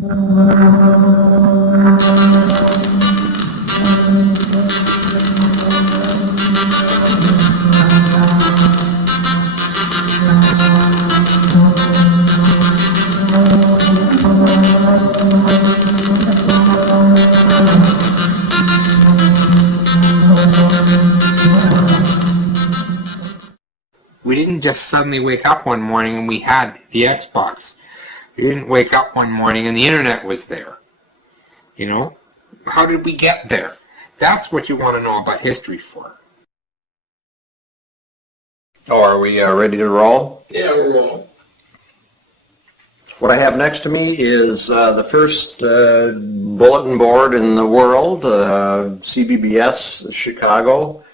We didn't just suddenly wake up one morning and we had the Xbox. We didn't wake up one morning and the internet was there. You know? How did we get there? That's what you want to know about history for. Oh, are we ready to roll? Yeah, we're rolling. What I have next to me is the first bulletin board in the world, CBBS Chicago.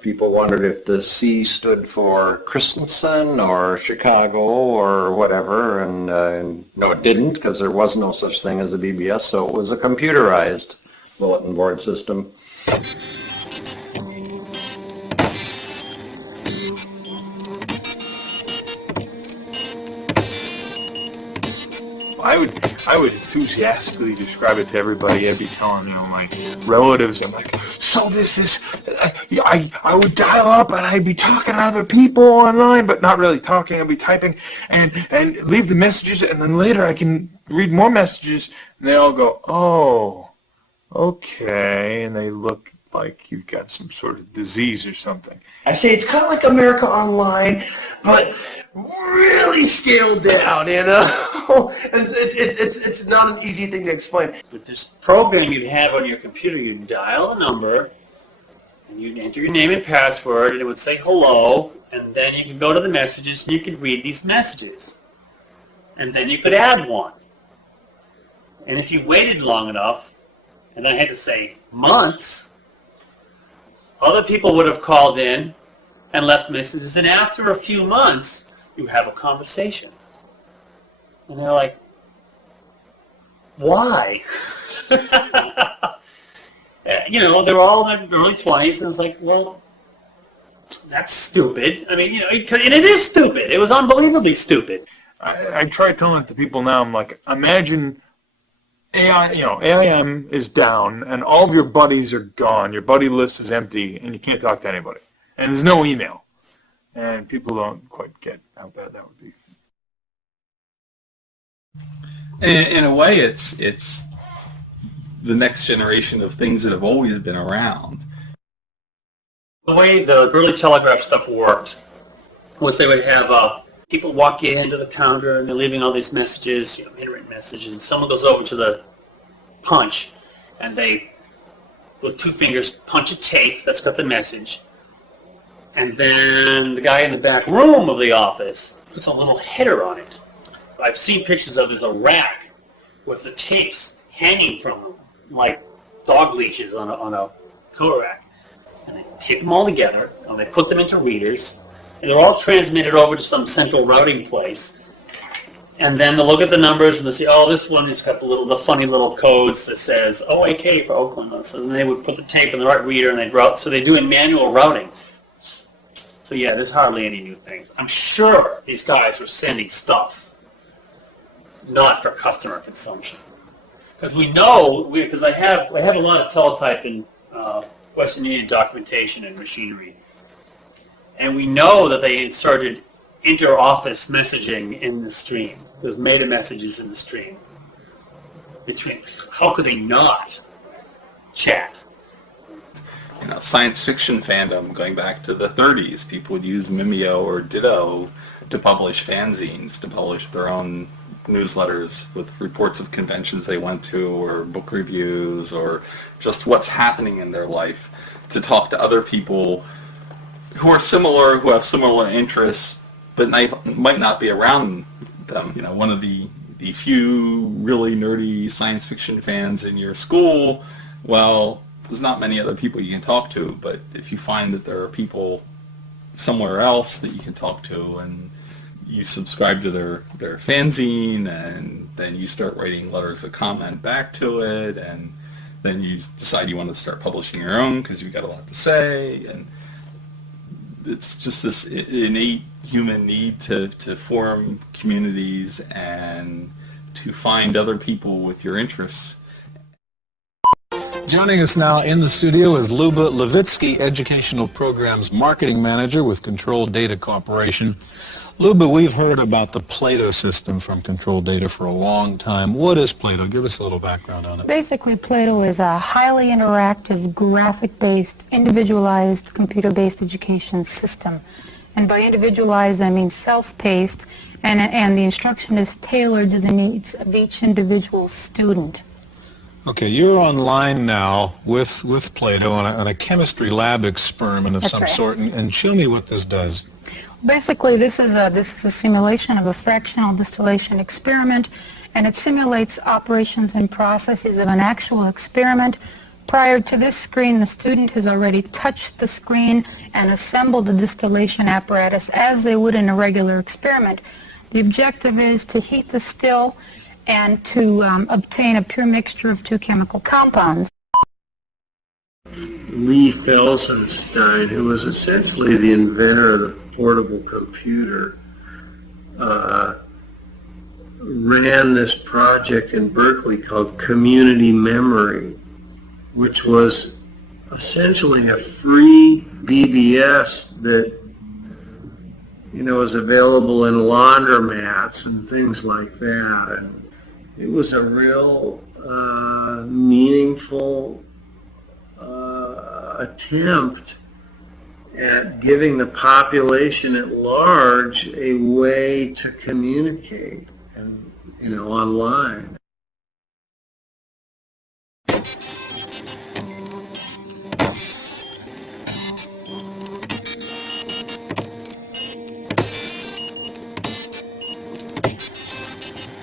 People wondered if the C stood for Christensen or Chicago or whatever, and no, it didn't, because there was no such thing as a BBS, so it was a computerized bulletin board system. I would enthusiastically describe it to everybody. I'd be telling, my relatives, I'm like, so this is, I would dial up and I'd be talking to other people online, but not really talking. I'd be typing and leave the messages, and then later I can read more messages, and they all go, oh, okay, and they look like you've got some sort of disease or something. I say it's kind of like America Online, but really scaled down, And it's not an easy thing to explain. With this program you have on your computer, you dial a number, and you enter your name and password, and it would say hello, and then you can go to the messages, and you can read these messages. And then you could add one. And if you waited long enough, and I had to say months, other people would have called in and left messages, and after a few months, you have a conversation. And they're like, why? They're all in their early 20s, and it's like, well, that's stupid. I mean, and it is stupid. It was unbelievably stupid. I try telling it to people now, I'm like, imagine AIM is down, and all of your buddies are gone. Your buddy list is empty, and you can't talk to anybody. And there's no email. And people don't quite get how bad that would be. In a way, it's the next generation of things that have always been around. The way the early telegraph stuff worked was they would have people walk into the counter and they're leaving all these messages, handwritten messages, and someone goes over to the punch and they, with two fingers, punch a tape that's got the message. And then the guy in the back room of the office puts a little header on it. I've seen pictures of there's a rack with the tapes hanging from them, like dog leashes on a coat rack. And they tape them all together, and they put them into readers, and they're all transmitted over to some central routing place. And then they'll look at the numbers and they'll say, oh, this one, it's got the funny little codes that says OAK for Oakland. So then they would put the tape in the right reader and they'd route. So they do in manual routing. So yeah, there's hardly any new things. I'm sure these guys were sending stuff, not for customer consumption. Because we know, because I have a lot of teletype in Western Union documentation and machinery. And we know that they inserted inter-office messaging in the stream. There's meta messages in the stream. How could they not chat? Science fiction fandom going back to the 30s, people would use Mimeo or Ditto to publish fanzines, to publish their own newsletters with reports of conventions they went to or book reviews or just what's happening in their life, to talk to other people who are similar, who have similar interests, but might not be around them. One of the few really nerdy science fiction fans in your school, well, there's not many other people you can talk to, but if you find that there are people somewhere else that you can talk to, and you subscribe to their fanzine, and then you start writing letters of comment back to it, and then you decide you want to start publishing your own because you've got a lot to say, and it's just this innate human need to form communities and to find other people with your interests. Joining us now in the studio is Luba Levitsky, Educational Programs Marketing Manager with Control Data Corporation. Luba, we've heard about the Plato system from Control Data for a long time. What is Plato? Give us a little background on it. Basically, Plato is a highly interactive, graphic-based, individualized, computer-based education system. And by individualized, I mean self-paced, and the instruction is tailored to the needs of each individual student. Okay, you're online now with Plato on a chemistry lab experiment of That's some right. sort, and show me what this does. Basically, this is a simulation of a fractional distillation experiment, and it simulates operations and processes of an actual experiment. Prior to this screen, the student has already touched the screen and assembled the distillation apparatus as they would in a regular experiment. The objective is to heat the still and to obtain a pure mixture of two chemical compounds. Lee Felsenstein, who was essentially the inventor of the portable computer, ran this project in Berkeley called Community Memory, which was essentially a free BBS that was available in laundromats and things like that. And it was a real meaningful attempt at giving the population at large a way to communicate and online.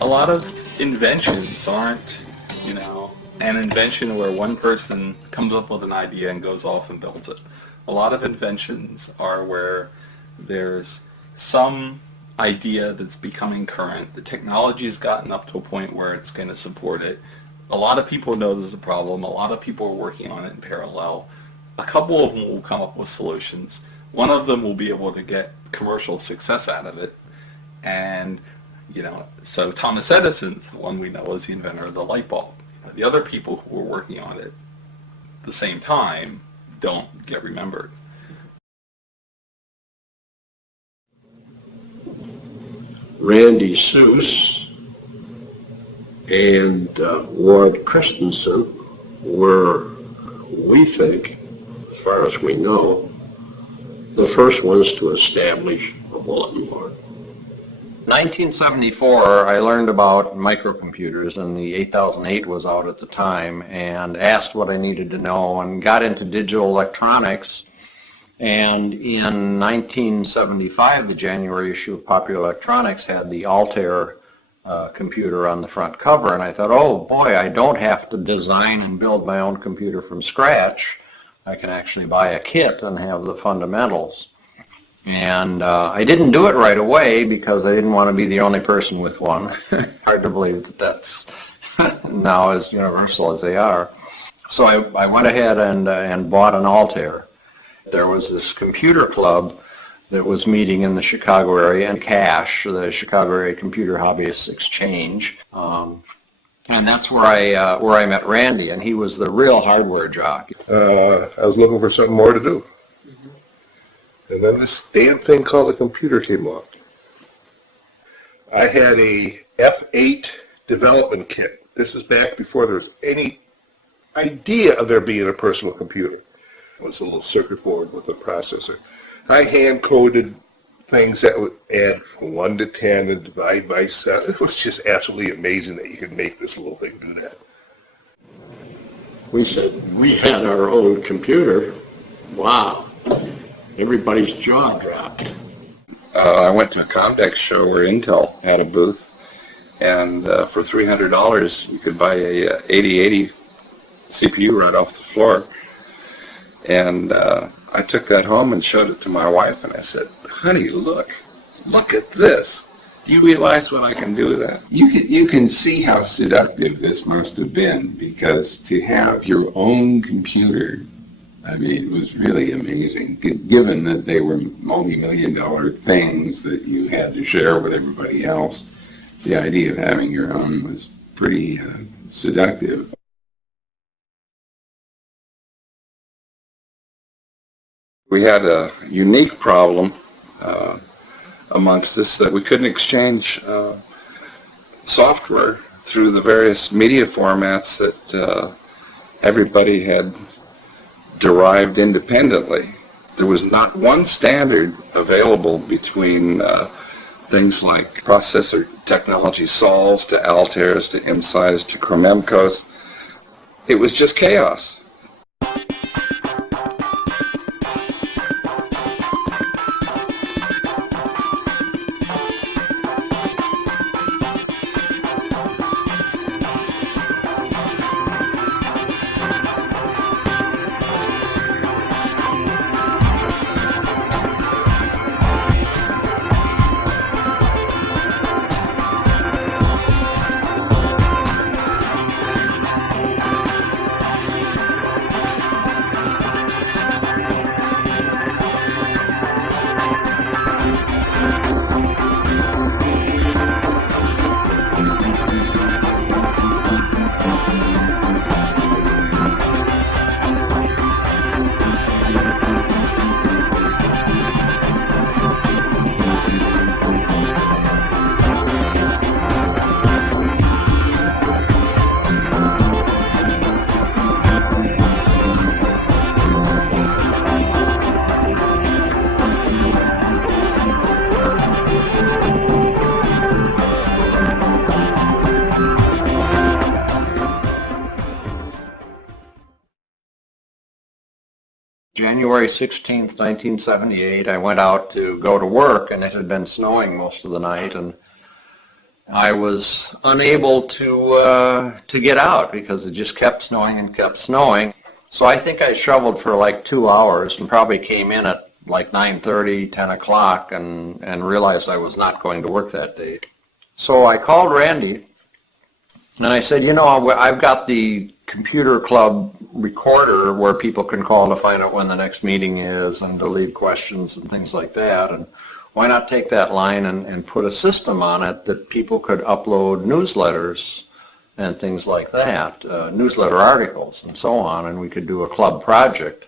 A lot of inventions aren't, an invention where one person comes up with an idea and goes off and builds it. A lot of inventions are where there's some idea that's becoming current. The technology's gotten up to a point where it's going to support it. A lot of people know there's a problem. A lot of people are working on it in parallel. A couple of them will come up with solutions. One of them will be able to get commercial success out of it. And so Thomas Edison's the one we know as the inventor of the light bulb. The other people who were working on it at the same time don't get remembered. Randy Seuss and Ward Christensen were, we think, as far as we know, the first ones to establish a bulletin board. 1974, I learned about microcomputers, and the 8008 was out at the time, and asked what I needed to know, and got into digital electronics. And in 1975, the January issue of Popular Electronics had the Altair computer on the front cover, and I thought, oh boy, I don't have to design and build my own computer from scratch. I can actually buy a kit and have the fundamentals. And I didn't do it right away because I didn't want to be the only person with one. Hard to believe that that's now as universal as they are. So I went ahead and bought an Altair. There was this computer club that was meeting in the Chicago area, and CASH, the Chicago Area Computer Hobbyists Exchange. And that's where I met Randy, and he was the real hardware jock. I was looking for something more to do. And then this damn thing called a computer came along. I had a F8 development kit. This is back before there was any idea of there being a personal computer. It was a little circuit board with a processor. I hand-coded things that would add from 1 to 10 and divide by 7. It was just absolutely amazing that you could make this little thing do that. We said we had our own computer. Wow. Everybody's jaw dropped. I went to a Comdex show where Intel had a booth, and for $300 you could buy a 8080 CPU right off the floor. And I took that home and showed it to my wife, and I said, honey, look at this. Do you realize what I can do with that? You can see how seductive this must have been, because to have your own computer, I mean, it was really amazing, given that they were multi-million-dollar things that you had to share with everybody else. the idea of having your own was pretty seductive. We had a unique problem amongst us that we couldn't exchange software through the various media formats that everybody had derived independently. There was not one standard available between things like processor technology sols to Altairs to IMSIs to Chromemcos. It was just chaos. January 16th, 1978, I went out to go to work, and it had been snowing most of the night, and I was unable to get out because it just kept snowing and kept snowing. So I think I shoveled for like 2 hours and probably came in at like 9:30, 10 o'clock and realized I was not going to work that day. So I called Randy and I said, you know, I've got the computer club recorder where people can call to find out when the next meeting is and to leave questions and things like that. And why not take that line and put a system on it that people could upload newsletters and things like that, newsletter articles and so on, and we could do a club project.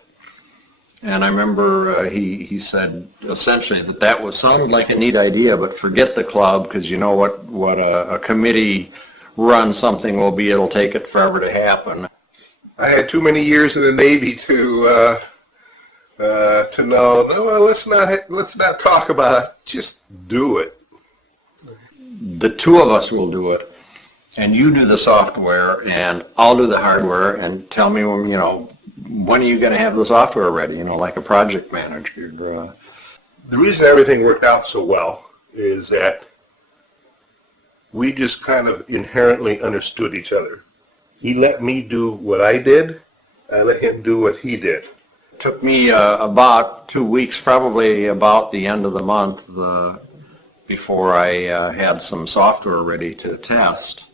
And I remember he said essentially that sounded like a neat idea, but forget the club, because you know what a committee run something will be, it'll take it forever to happen. I had too many years in the Navy to know, no, well, let's not talk about it, just do it. The two of us will do it, and you do the software, and I'll do the hardware, and tell me when, you know, when are you going to have the software ready, you know, like a project manager. The reason everything worked out so well is that we just kind of inherently understood each other. He let me do what I did, I let him do what he did. It took me about 2 weeks, probably about the end of the month, before I had some software ready to test.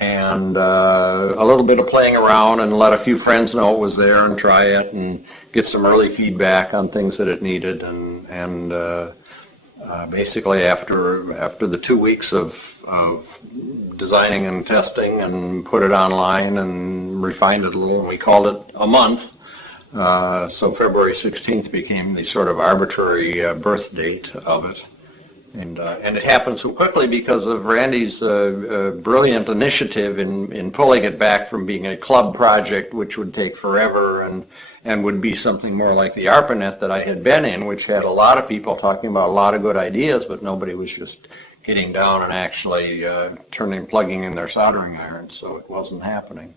And a little bit of playing around and let a few friends know it was there and try it and get some early feedback on things that it needed. And basically after the 2 weeks of designing and testing and put it online and refined it a little, and we called it a month. So February 16th became the sort of arbitrary birth date of it. And it happened so quickly because of Randy's brilliant initiative in pulling it back from being a club project, which would take forever, and would be something more like the ARPANET that I had been in, which had a lot of people talking about a lot of good ideas, but nobody was just getting down and actually plugging in their soldering irons, so it wasn't happening.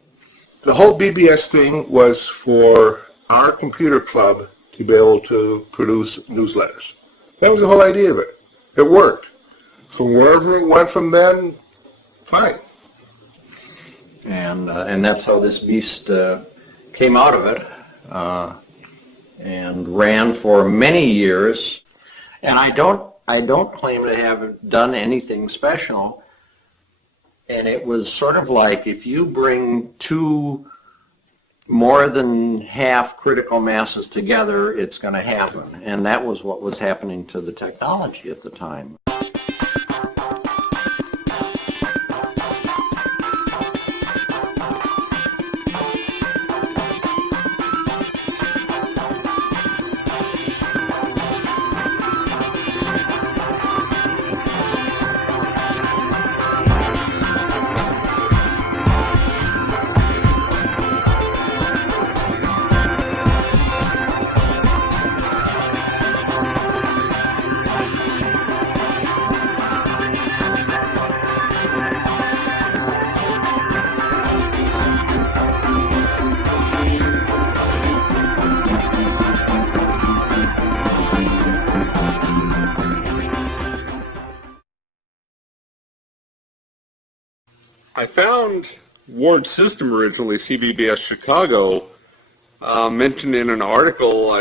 The whole BBS thing was for our computer club to be able to produce newsletters. That was the whole idea of it. It worked. So wherever it went from then, fine. And that's how this beast came out of it and ran for many years. And I don't claim to have done anything special. And it was sort of like if you bring two more than half critical masses together, it's going to happen. And that was what was happening to the technology at the time. I found Ward's system originally, CBBS Chicago, mentioned in an article,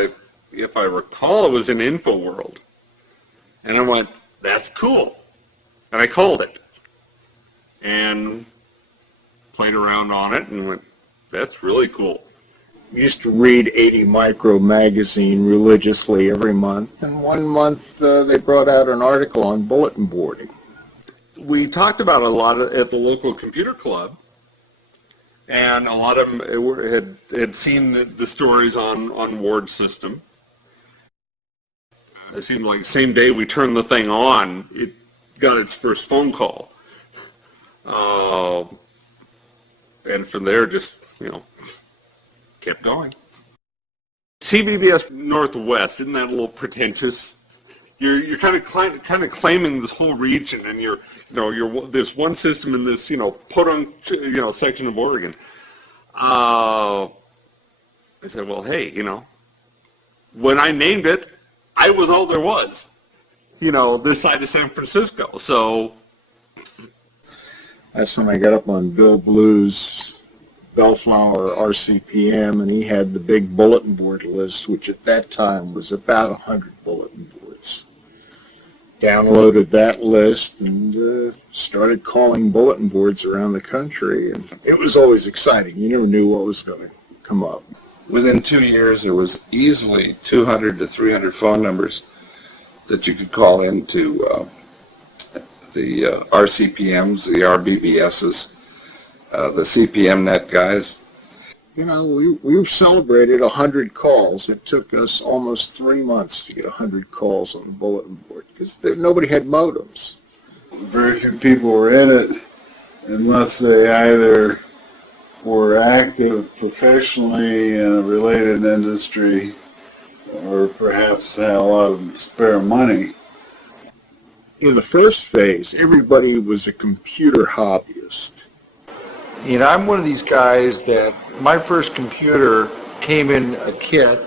if I recall, it was in InfoWorld. And I went, that's cool. And I called it. And played around on it and went, that's really cool. Used to read 80 Micro magazine religiously every month, and one month they brought out an article on bulletin boarding. We talked about a lot at the local computer club, and a lot of them had seen the stories on Ward's system. It seemed like the same day we turned the thing on, it got its first phone call. And from there, just, kept going. CBBS Northwest, isn't that a little pretentious? You're kind of claiming this whole region, and you're this one system in this podunk section of Oregon. I said, well, hey, when I named it, I was all there was. This side of San Francisco. So that's when I got up on Bill Blue's Bellflower RCPM, and he had the big bulletin board list, which at that time was about 100 bulletin boards. Downloaded that list and started calling bulletin boards around the country, and it was always exciting. You never knew what was going to come up. Within 2 years, there was easily 200 to 300 phone numbers that you could call into the RCPMs, the RBBSs, the CPM net guys. We've celebrated 100 calls. It took us almost 3 months to get 100 calls on the bulletin board because nobody had modems. Very few people were in it unless they either were active professionally in a related industry or perhaps had a lot of spare money. In the first phase, everybody was a computer hobbyist. I'm one of these guys that my first computer came in a kit,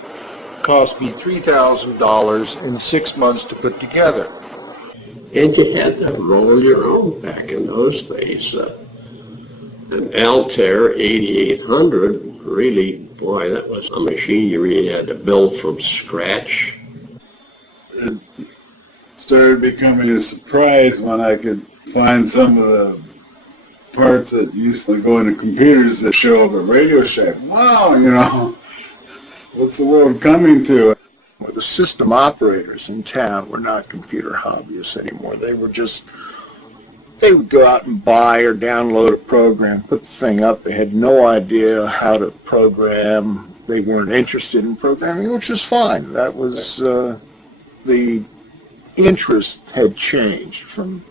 cost me $3,000 in 6 months to put together. And you had to roll your own back in those days. An Altair 8800, really, boy, that was a machine you really had to build from scratch. It started becoming a surprise when I could find some of the parts that used to go into computers that show up at Radio Shack. Wow, what's the world coming to? Well, the system operators in town were not computer hobbyists anymore. They would go out and buy or download a program, put the thing up. They had no idea how to program. They weren't interested in programming, which was fine. That was the interest had changed from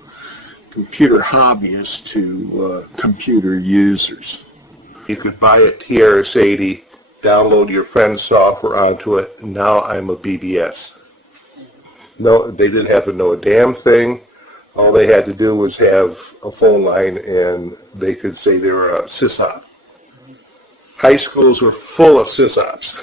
computer hobbyists to computer users. You could buy a TRS-80, download your friend's software onto it, and now I'm a BBS. No, they didn't have to know a damn thing. All they had to do was have a phone line, and they could say they were a sysop. High schools were full of sysops.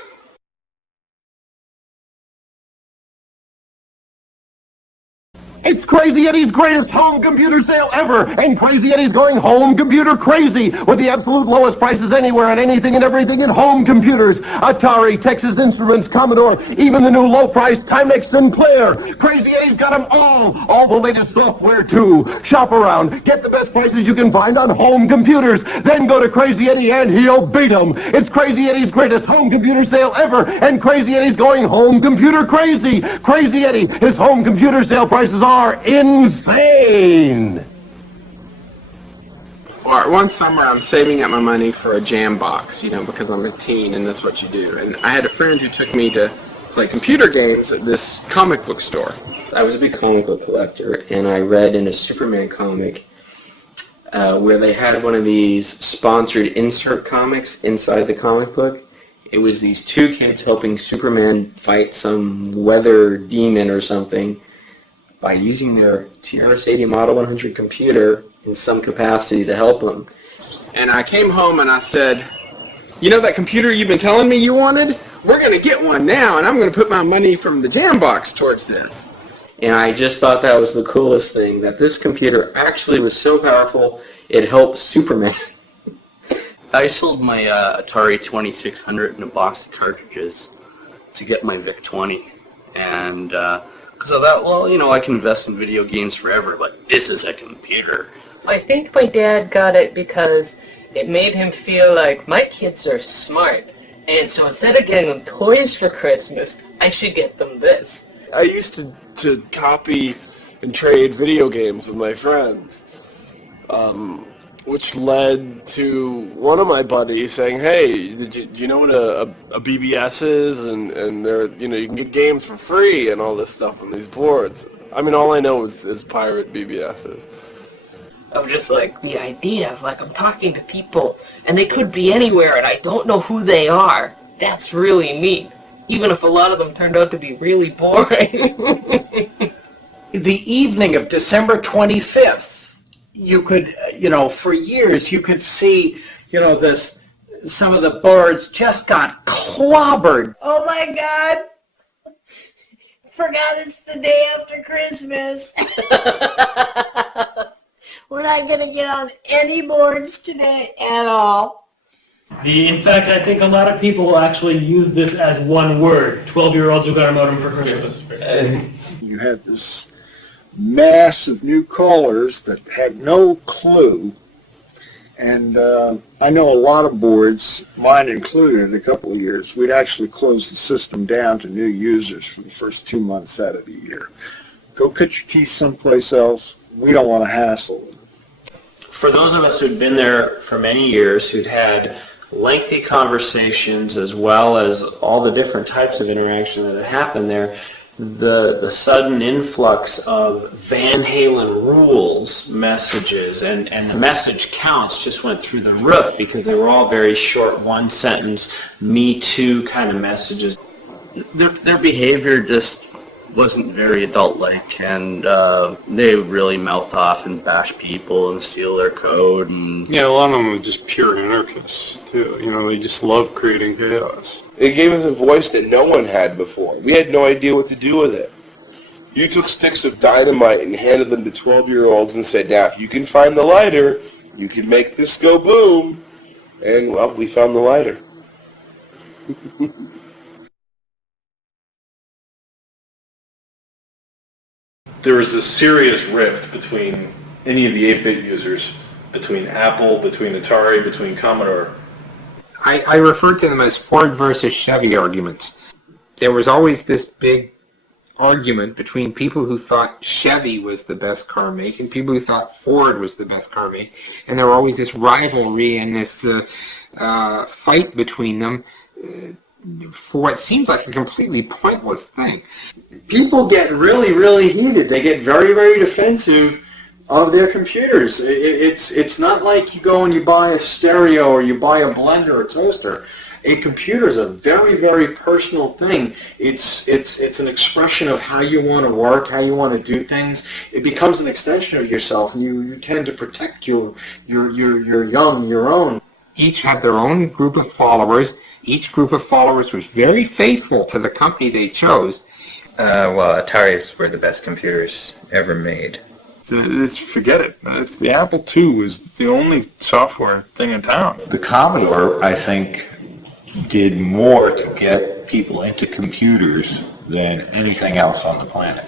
It's Crazy Eddie's greatest home computer sale ever, and Crazy Eddie's going home computer crazy with the absolute lowest prices anywhere on anything and everything in home computers. Atari, Texas Instruments, Commodore, even the new low-priced Timex Sinclair. Crazy Eddie's got them all the latest software too. Shop around, get the best prices you can find on home computers, then go to Crazy Eddie and he'll beat them. It's Crazy Eddie's greatest home computer sale ever, and Crazy Eddie's going home computer crazy. Crazy Eddie, his home computer sale prices are insane. Well, one summer I'm saving up my money for a jam box, because I'm a teen and that's what you do. And I had a friend who took me to play computer games at this comic book store. I was a big comic book collector, and I read in a Superman comic where they had one of these sponsored insert comics inside the comic book. It was these two kids helping Superman fight some weather demon or something by using their TRS-80 Model 100 computer in some capacity to help them. And I came home and I said, that computer you've been telling me you wanted? We're going to get one now, and I'm going to put my money from the jam box towards this. And I just thought that was the coolest thing, that this computer actually was so powerful, it helped Superman. I sold my Atari 2600 in a box of cartridges to get my VIC-20. And because I thought, well, you know, I can invest in video games forever, but this is a computer. I think my dad got it because it made him feel like my kids are smart. And so instead of getting them toys for Christmas, I should get them this. I used to copy and trade video games with my friends, which led to one of my buddies saying, "Hey, do you know what a BBS is? And they're, you know, you can get games for free and all this stuff on these boards." I mean, all I know is pirate BBSs. I'm just like, the idea of, like, I'm talking to people, and they could be anywhere, and I don't know who they are. That's really neat, even if a lot of them turned out to be really boring. The evening of December 25th, you could, you know, for years, you could see, you know, some of the boards just got clobbered. Oh my God! Forgot it's the day after Christmas. We're not going to get on any boards today at all. In fact, I think a lot of people will actually use this as one word. 12-year-olds who got a modem for Christmas. You had this mass of new callers that had no clue. And I know a lot of boards, mine included, a couple of years, we'd actually close the system down to new users for the first 2 months out of the year. Go cut your teeth someplace else. We don't want to hassle them. For those of us who'd been there for many years, who'd had lengthy conversations as well as all the different types of interaction that had happened there, the sudden influx of Van Halen rules messages and the message counts just went through the roof because they were all very short, one sentence, me too kind of messages. Their behavior just wasn't very adult-like, and they would really mouth off and bash people and steal their code. And yeah, a lot of them were just pure anarchists, too. You know, they just love creating chaos. It gave us a voice that no one had before. We had no idea what to do with it. You took sticks of dynamite and handed them to 12-year-olds and said, now, if you can find the lighter, you can make this go boom. And, well, we found the lighter. There was a serious rift between any of the 8-bit users, between Apple, between Atari, between Commodore. I refer to them as Ford versus Chevy arguments. There was always this big argument between people who thought Chevy was the best car make and people who thought Ford was the best car make. And there were always this rivalry and this fight between them for what seemed like a completely pointless thing. People get really, really heated. They get very, very defensive of their computers. It's not like you go and you buy a stereo or you buy a blender or toaster. A computer is a very, very personal thing. It's an expression of how you want to work, how you want to do things. It becomes an extension of yourself, and you tend to protect your own. Each had their own group of followers. Each group of followers was very faithful to the company they chose. Well, Ataris were the best computers ever made. Forget it. The Apple II was the only software thing in town. The Commodore, I think, did more to get people into computers than anything else on the planet.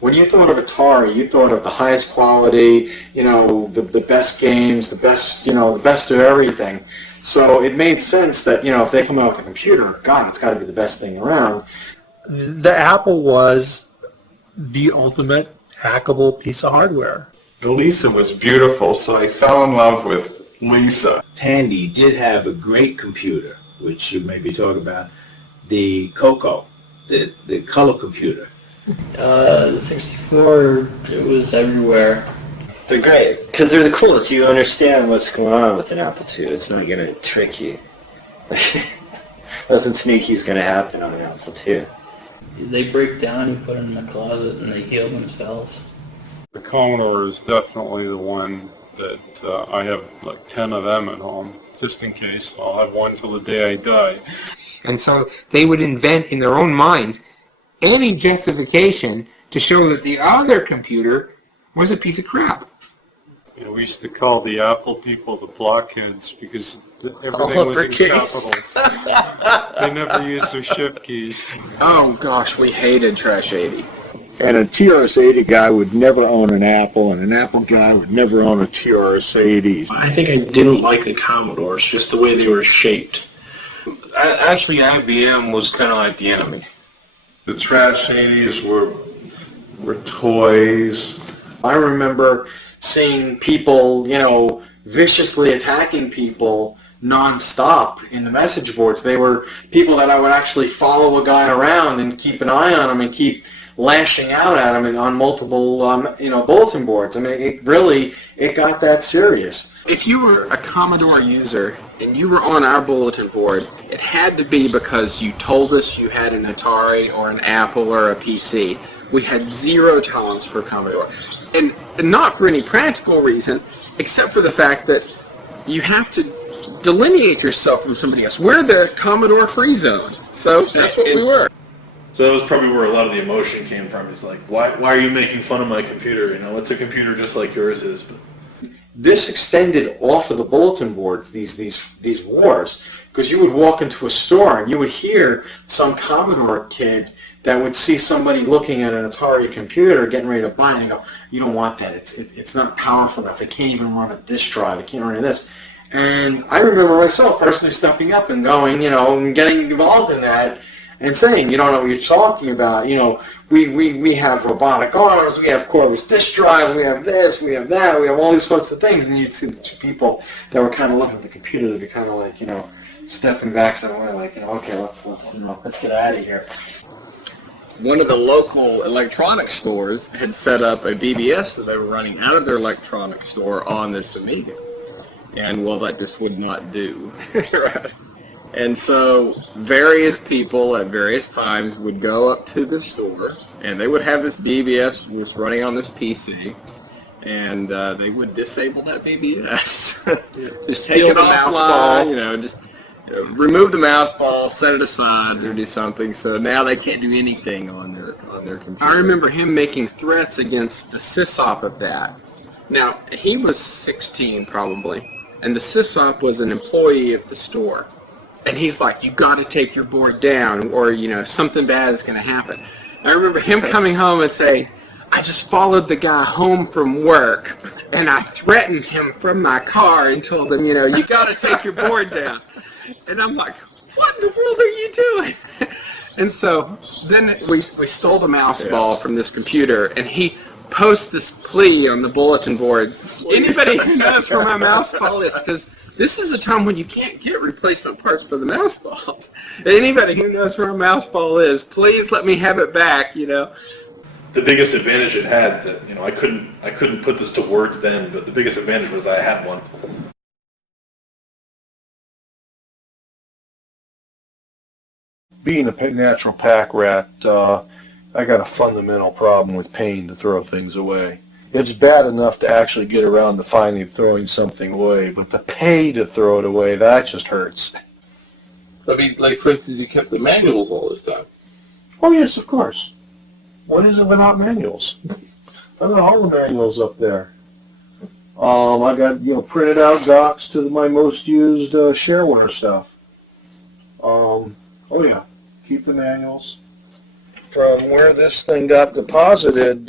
When you thought of Atari, you thought of the highest quality, you know, the best games, the best of everything. So it made sense that, you know, if they come out with a computer, God, it's got to be the best thing around. The Apple was the ultimate hackable piece of hardware. The Lisa was beautiful, so I fell in love with Lisa. Tandy did have a great computer, which you maybe talk about, the Coco, the color computer. The 64, it was everywhere. They're great, because they're the coolest. You understand what's going on with an Apple II. It's not going to trick you. Nothing sneaky is going to happen on an Apple II. They break down, you put them in the closet, and they heal themselves. The Commodore is definitely the one that I have like 10 of them at home, just in case. I'll have one till the day I die. And so they would invent in their own minds any justification to show that the other computer was a piece of crap. You know, we used to call the Apple people the blockheads because everything All was in uppercase. capitals. They never used their shift keys. Oh gosh, we hated Trash 80. And a TRS-80 guy would never own an Apple, and an Apple guy would never own a TRS-80. I think I didn't like the Commodores, just the way they were shaped. Actually, IBM was kind of like the enemy. The Trash 80s were toys. I remember seeing people, you know, viciously attacking people non-stop in the message boards. They were people that I would actually follow a guy around and keep an eye on him and keep lashing out at him on multiple, bulletin boards. I mean, it got that serious. If you were a Commodore user and you were on our bulletin board, it had to be because you told us you had an Atari or an Apple or a PC. We had zero tolerance for Commodore. And not for any practical reason, except for the fact that you have to delineate yourself from somebody else. We're the Commodore free zone. So that's what we were. So that was probably where a lot of the emotion came from. It's like, why are you making fun of my computer? You know, it's a computer just like yours is. But This extended off of the bulletin boards, these wars, because you would walk into a store and you would hear some Commodore kid that would see somebody looking at an Atari computer getting ready to buy it and go, you don't want that. It's not powerful enough. It can't even run a disk drive. It can't run this. And I remember myself personally stepping up and going, and getting involved in that and saying, you don't know what you're talking about. We have robotic arms, we have cordless disk drives, we have this, we have that, we have all these sorts of things. And you'd see the two people that were kind of looking at the computer to be kind of like, stepping back somewhere like, okay, let's get out of here. One of the local electronics stores had set up a BBS that they were running out of their electronics store on this Amiga. And, well, that just would not do. Right. And so various people at various times would go up to the store, and they would have this BBS was running on this PC, and they would disable that BBS. Just take it offline, just remove the mouse ball, set it aside, or do something. So now they can't do anything on their computer. I remember him making threats against the sysop of that. Now, he was 16 probably, and the sysop was an employee of the store. And he's like, you got to take your board down, or, something bad is going to happen. I remember him coming home and saying, I just followed the guy home from work, and I threatened him from my car and told him, you got to take your board down. And I'm like, what in the world are you doing? And so then we stole the mouse ball from this computer, and he posts this plea on the bulletin board. Anybody who knows where my mouse ball is, because this is a time when you can't get replacement parts for the mouse balls. Anybody who knows where a mouse ball is, please let me have it back, The biggest advantage it had that, I couldn't put this to words then, but the biggest advantage was I had one. Being a natural pack rat, I got a fundamental problem with paying to throw things away. It's bad enough to actually get around to finally throwing something away, but to pay to throw it away, that just hurts. I mean, like, for instance, you kept the manuals all this time. Oh, yes, of course. What is it without manuals? I got all the manuals up there. I got, printed out docs to my most used shareware stuff. Oh, yeah, keep the manuals. From where this thing got deposited,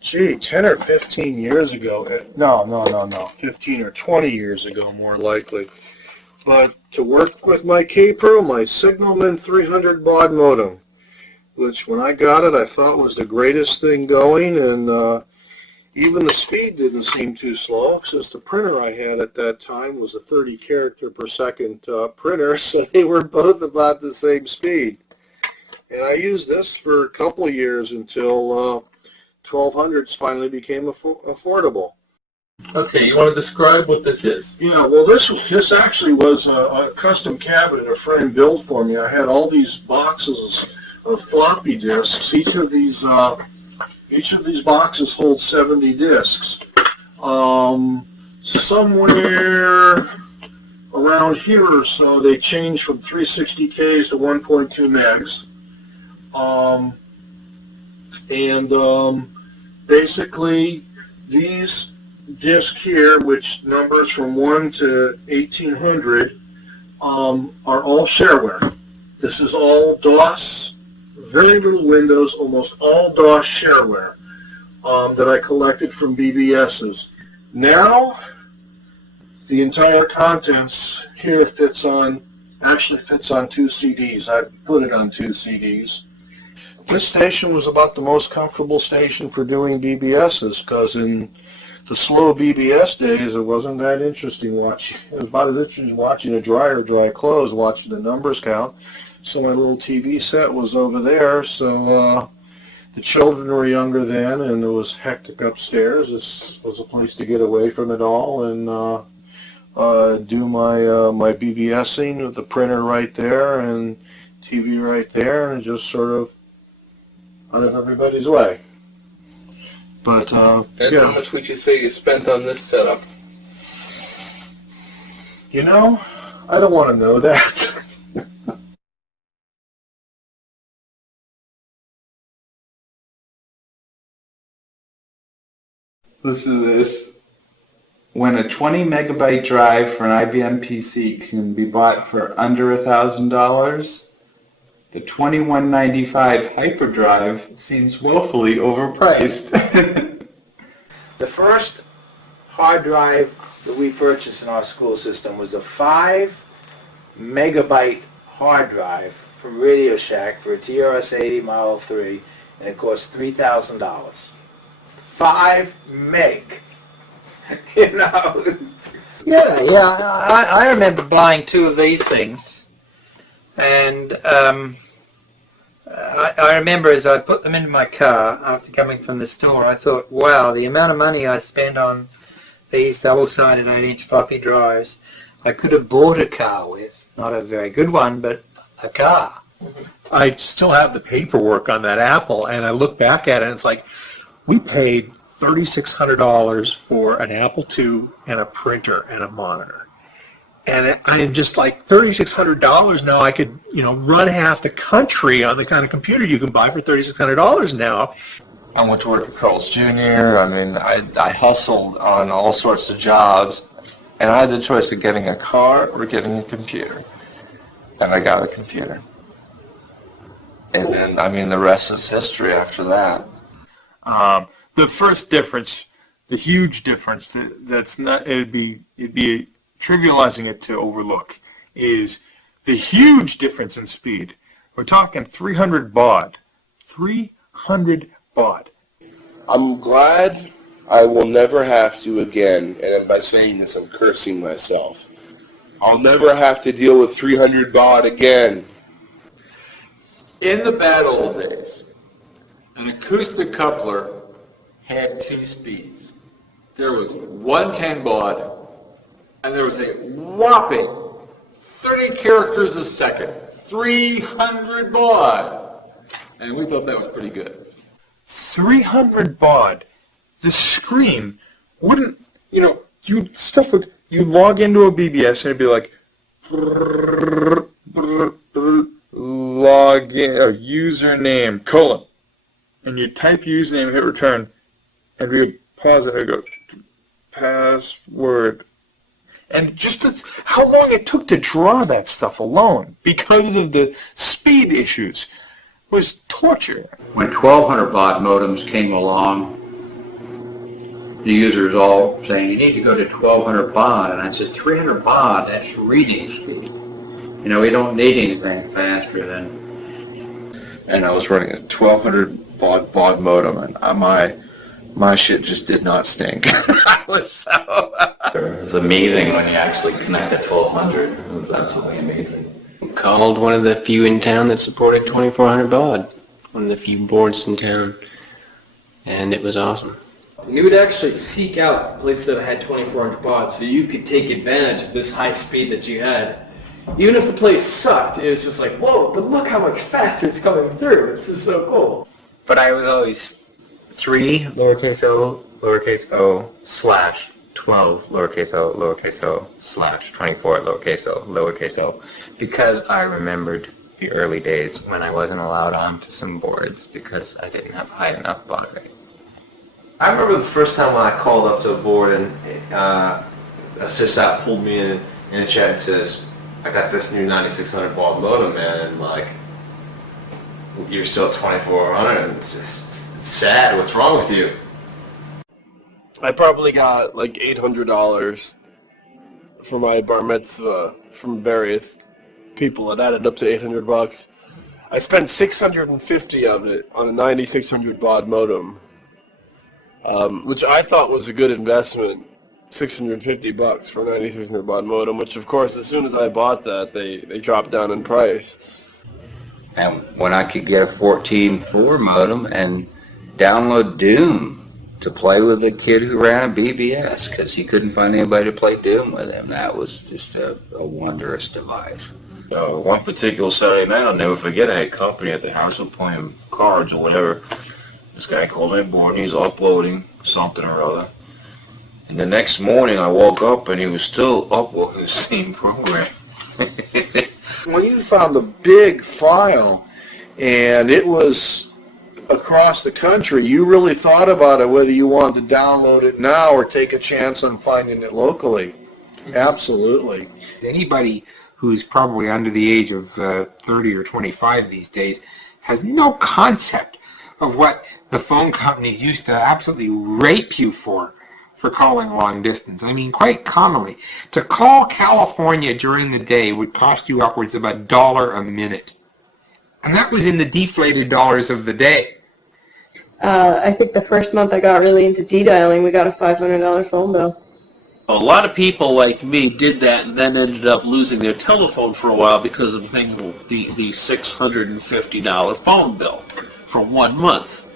10 or 15 years ago. No. 15 or 20 years ago, more likely. But to work with my K-Pro, my Signalman 300 baud modem, which when I got it, I thought was the greatest thing going, and even the speed didn't seem too slow, since the printer I had at that time was a 30 character per second printer, so they were both about the same speed. And I used this for a couple of years until 1200s finally became affordable. Okay, you want to describe what this is? Yeah, well, this actually was a custom cabinet a friend built for me. I had all these boxes of floppy disks. Each of these boxes holds 70 disks. Somewhere around here or so, they changed from 360Ks to 1.2 megs. And basically, these discs here, which numbers from 1 to 1800, are all shareware. This is all DOS, very little Windows, almost all DOS shareware that I collected from BBS's. Now, the entire contents here actually fits on 2 CDs. I've put it on 2 CDs. This station was about the most comfortable station for doing BBS's, because in the slow BBS days, it wasn't that interesting watching. It was about as interesting watching a dryer dry clothes, watching the numbers count. So my little TV set was over there. So the children were younger then, and it was hectic upstairs. This was a place to get away from it all and do my BBSing with the printer right there and TV right there, and just sort of out of everybody's way. But And how much would you say you spent on this setup? You know, I don't want to know that. Listen to this. When a 20 megabyte drive for an IBM PC can be bought for under $1,000, the 2195 hyperdrive seems woefully overpriced. The first hard drive that we purchased in our school system was a 5 megabyte hard drive from Radio Shack for a TRS-80 Model 3, and it cost $3,000. 5 meg. You know? Yeah. I remember buying 2 of these things, and I remember as I put them into my car after coming from the store, I thought, wow, the amount of money I spent on these double-sided 8-inch floppy drives, I could have bought a car with. Not a very good one, but a car. I still have the paperwork on that Apple, and I look back at it, and it's like, we paid $3,600 for an Apple II and a printer and a monitor. And I am just like, $3,600 now, I could, run half the country on the kind of computer you can buy for $3,600 now. I went to work at Carl's Jr. I mean, I hustled on all sorts of jobs, and I had the choice of getting a car or getting a computer. And I got a computer. And then, I mean, the rest is history after that. The first difference, the huge difference that's not, it'd be trivializing it to overlook, is the huge difference in speed. We're talking 300 baud. 300 baud. I'm glad I will never have to again, and by saying this I'm cursing myself, I'll never have to deal with 300 baud again. In the bad old days, an acoustic coupler had 2 speeds. There was 110 baud, and there was a whopping 30 characters a second, 300 baud. And we thought that was pretty good. 300 baud. The screen wouldn't, you'd log into a BBS and it'd be like, log in, or username, colon. And you type username, hit return, and we pause it and go, password. And just how long it took to draw that stuff alone, because of the speed issues, was torture. When 1200 baud modems came along, the users all saying, you need to go to 1200 baud. And I said, 300 baud, that's reading speed. We don't need anything faster than... And I was running a 1200 baud modem, and my shit just did not stink. I was so... It was amazing when you actually connect to 1200. It was absolutely amazing. Called one of the few in town that supported 2400 baud. One of the few boards in town. And it was awesome. You would actually seek out places that had 24-inch baud so you could take advantage of this high speed that you had. Even if the place sucked, it was just like, whoa, but look how much faster it's coming through. This is so cool. But I was always 3 lowercase o slash 12 lowercase o slash 24 lowercase o, because I remembered the early days when I wasn't allowed onto some boards because I didn't have high enough baud rate. I remember the first time when I called up to a board and a sysop pulled me in a chat and says, I got this new 9600 baud modem, man, and like, you're still at 2400. It's sad. What's wrong with you? I probably got like $800 for my bar mitzvah from various people. It added up to $800. I spent 650 of it on a 9600 baud modem, which I thought was a good investment. $650 for a 9600 baud modem, which of course as soon as I bought that, they dropped down in price. And when I could get a 14.4 modem and download Doom to play with a kid who ran a BBS because he couldn't find anybody to play Doom with him, that was just a wondrous device. One particular Saturday night, I'll never forget, I had company at the house, I'm playing cards or whatever. This guy called my board and he's uploading something or other. And the next morning I woke up and he was still uploading the same program. When you found the big file and it was across the country, you really thought about it whether you wanted to download it now or take a chance on finding it locally. Absolutely. Anybody who's probably under the age of 30 or 25 these days has no concept of what the phone companies used to absolutely rape you for calling long distance. I mean, quite commonly, to call California during the day would cost you upwards of $1 a minute. And that was in the deflated dollars of the day. I think the first month I got really into de-dialing, we got a $500 phone bill. A lot of people like me did that and then ended up losing their telephone for a while because of the $650 phone bill for 1 month.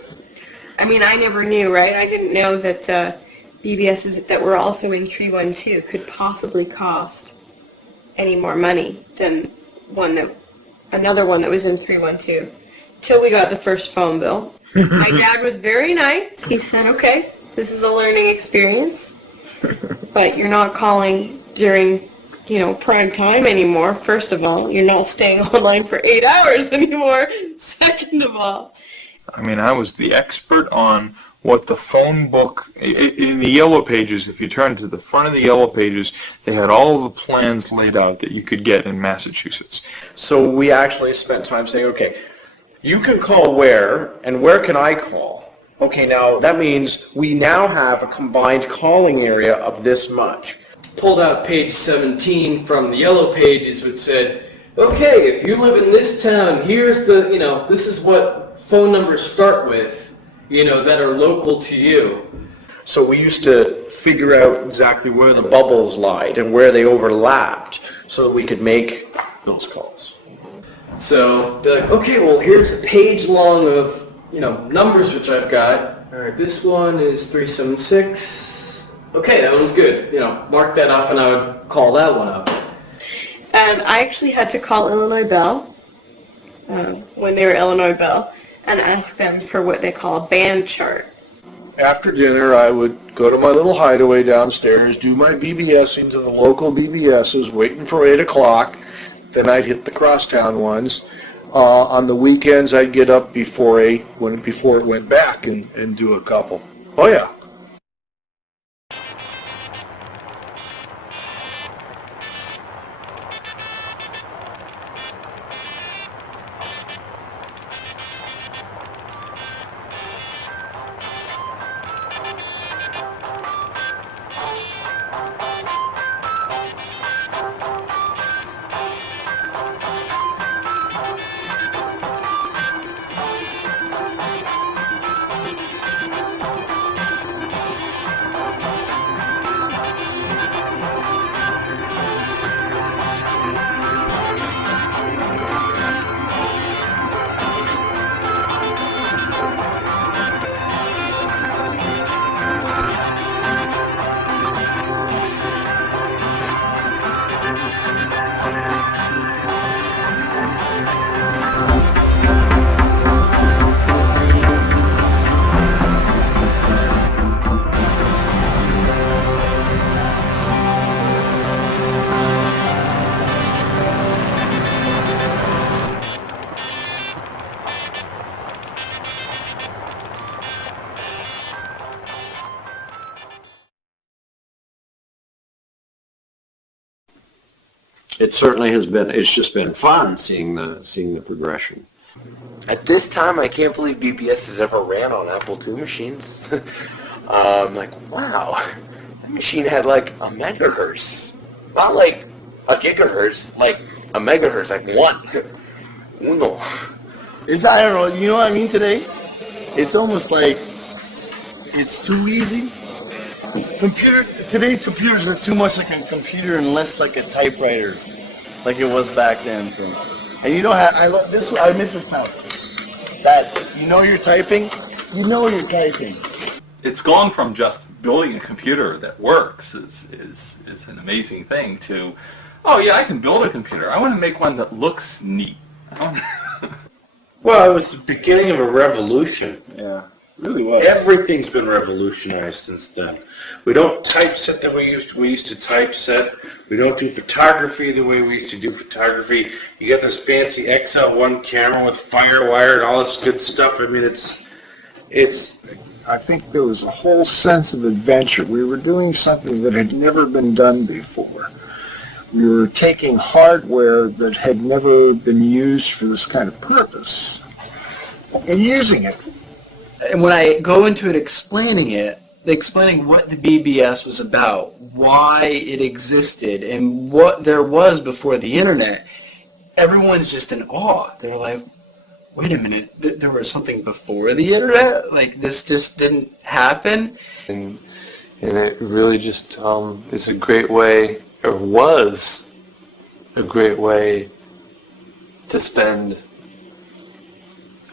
I mean, I never knew, right? I didn't know that BBSs that were also in 312 could possibly cost any more money than another one that was in 312 till we got the first phone bill. My dad was very nice. He said, okay, this is a learning experience, but you're not calling during, prime time anymore. First of all, you're not staying online for 8 hours anymore. Second of all. I mean, I was the expert on what the phone book, in the yellow pages, if you turn to the front of the yellow pages, they had all the plans laid out that you could get in Massachusetts. So we actually spent time saying, okay, you can call where, and where can I call? Okay, now that means we now have a combined calling area of this much. Pulled out page 17 from the yellow pages which said, okay, if you live in this town, here's the, this is what phone numbers start with, that are local to you. So we used to figure out exactly where the bubbles lied and where they overlapped so that we could make those calls. So be like, okay, well, here's a page long of, numbers which I've got. All right, this one is 376. Okay, that one's good. Mark that off and I would call that one up. And I actually had to call Illinois Bell when they were Illinois Bell and ask them for what they call a band chart. After dinner, I would go to my little hideaway downstairs, do my BBSing to the local BBSs, waiting for 8 o'clock. Then I'd hit the crosstown ones. On the weekends, I'd get up before 8, before it went back, and do a couple. Oh, yeah. It certainly has been. It's just been fun seeing the progression. At this time, I can't believe BBS has ever ran on Apple II machines. Like, wow, that machine had like a megahertz. Not like a gigahertz, like a megahertz, like one. Uno. I don't know, you know what I mean today? It's almost like it's too easy. Today's computers are too much like a computer and less like a typewriter, like it was back then. So, and you don't have. I miss the sound. That you know you're typing. You know you're typing. It's gone from just building a computer that works is an amazing thing to, oh yeah, I can build a computer. I want to make one that looks neat. Well, it was the beginning of a revolution. Yeah, really was. Everything's been revolutionized since then. We don't typeset the way we used to typeset. We don't do photography the way we used to do photography. You got this fancy XL1 camera with FireWire and all this good stuff. I mean, it's. I think there was a whole sense of adventure. We were doing something that had never been done before. We were taking hardware that had never been used for this kind of purpose and using it. And when I go into it explaining what the BBS was about, why it existed, and what there was before the internet, everyone's just in awe. They're like, wait a minute, there was something before the internet? Like, this just didn't happen? And it really just is a great way, or was a great way to spend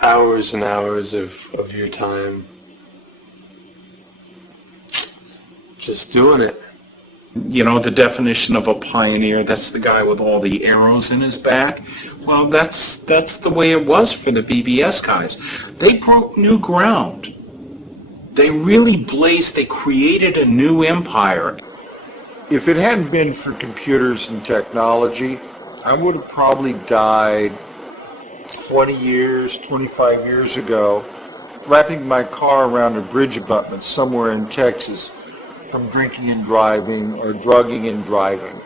hours and hours of your time just doing it. You know, the definition of a pioneer, that's the guy with all the arrows in his back. Well, that's the way it was for the BBS guys. They broke new ground. They really they created a new empire. If it hadn't been for computers and technology, I would have probably died 20 years, 25 years ago, wrapping my car around a bridge abutment somewhere in Texas from drinking and driving or drugging and driving.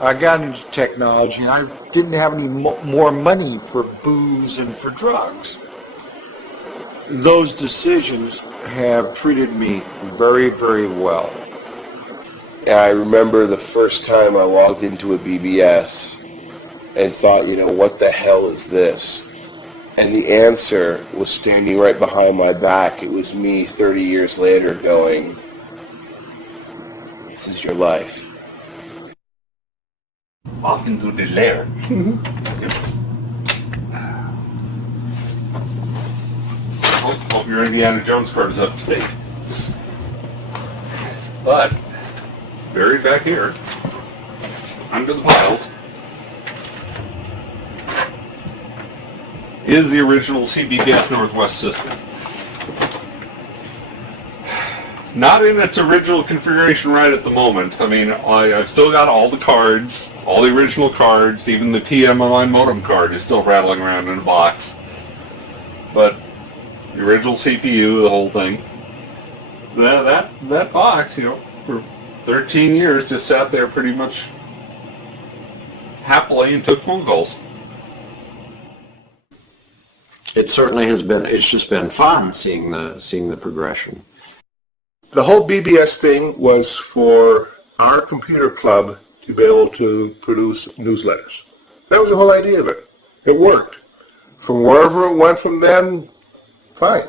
I got into technology and I didn't have any more money for booze and for drugs. Those decisions have treated me very, very well. Yeah, I remember the first time I logged into a BBS and thought, what the hell is this? And the answer was standing right behind my back. It was me 30 years later going, this is your life. Welcome to the lair. Hope your Indiana Jones card is up to date. But, buried back here, under the piles, is the original CBS Northwest system. Not in its original configuration right at the moment. I mean, I've still got all the cards, all the original cards, even the PMI modem card is still rattling around in a box. But the original CPU, the whole thing, that box, for 13 years just sat there pretty much happily and took phone calls. It certainly has been. It's just been fun seeing the progression. The whole BBS thing was for our computer club to be able to produce newsletters. That was the whole idea of it. It worked. From wherever it went from then, fine.